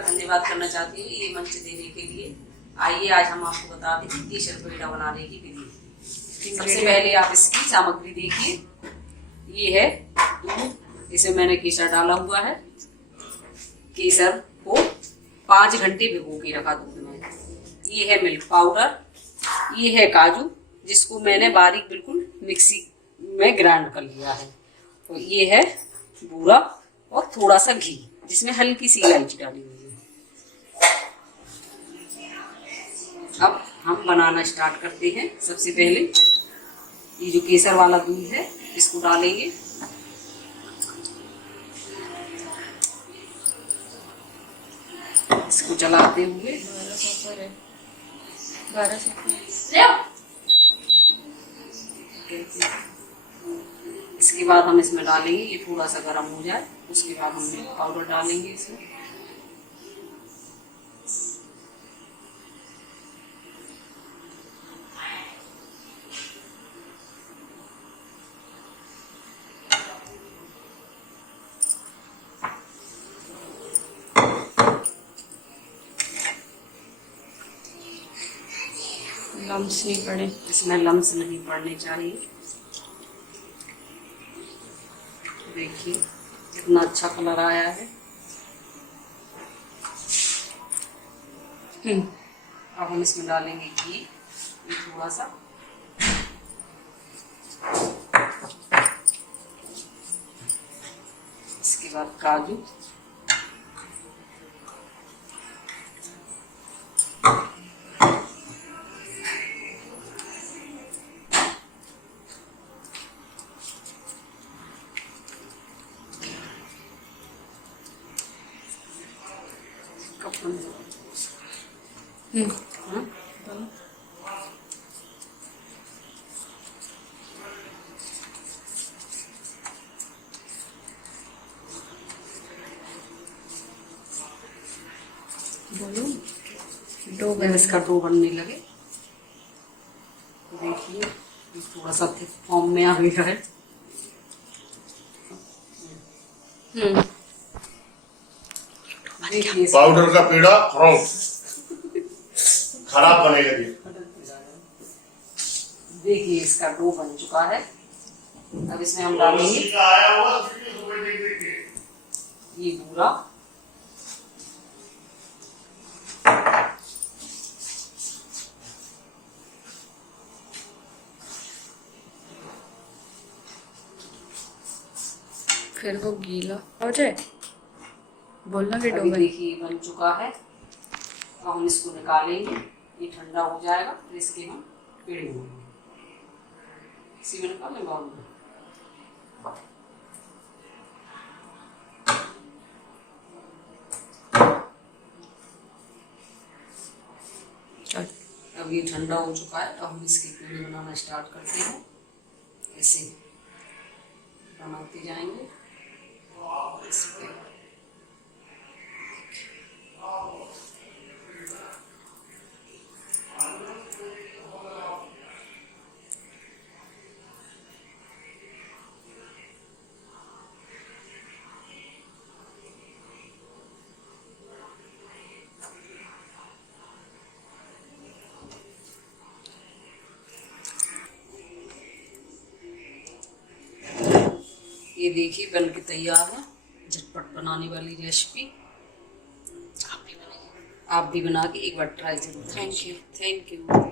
का धन्यवाद करना चाहती हूँ ये मंच देने के लिए। आइए आज हम आपको बता दें कि केसर पेड़ा बनाने की विधि। सबसे पहले आप इसकी सामग्री देखिए। ये है दूध, इसे मैंने केसर डाला हुआ है। केसर को 5 घंटे भिगो के रखा दूध में। ये है मिल्क पाउडर, ये है काजू जिसको मैंने बारीक बिल्कुल मिक्सी में ग्राइंड कर लिया है। तो ये है बूरा और थोड़ा सा घी जिसमें हल्की सी इलायची डाली हुई है। अब हम बनाना स्टार्ट करते हैं। सबसे पहले ये जो केसर वाला दूध है इसको डालेंगे। इसको चलाते हुए इसके बाद हम इसमें डालेंगे, ये थोड़ा सा गर्म हो जाए उसके बाद हम मिल्क पाउडर डालेंगे इसमें। लम्स नहीं पड़े, इसमें लम्स नहीं पड़ने चाहिए। देखिए कितना अच्छा कलर आया है। अब हम इसमें डालेंगे घी थोड़ा सा। इसके बाद काजू, डो जब इसका डो बनने लगे देखिए थोड़ा सा थिक फॉर्म में आ गया है। देखिए पाउडर का पेड़ा खराब बनेगा। देखिए इसका डो बन चुका है। अब इसमें हम डालेंगे ये बूरा, फिर वो गीला हो जाए, बोलना कि डो देखिए बन चुका है। अब हम इसको निकालेंगे, ये ठंडा हो जाएगा फिर इसके हम पेड़े बनाएंगे। इसी में निकालें बाउल में। अब ये ठंडा हो चुका है तो हम इसके पेड़े बनाना स्टार्ट करते हैं। ऐसे बनाते जाएंगे। इस पे ये देखिए बन के तैयार है। झटपट बनाने वाली रेसिपी आप भी बना के एक बार ट्राई जरूर। Thank you. Thank you.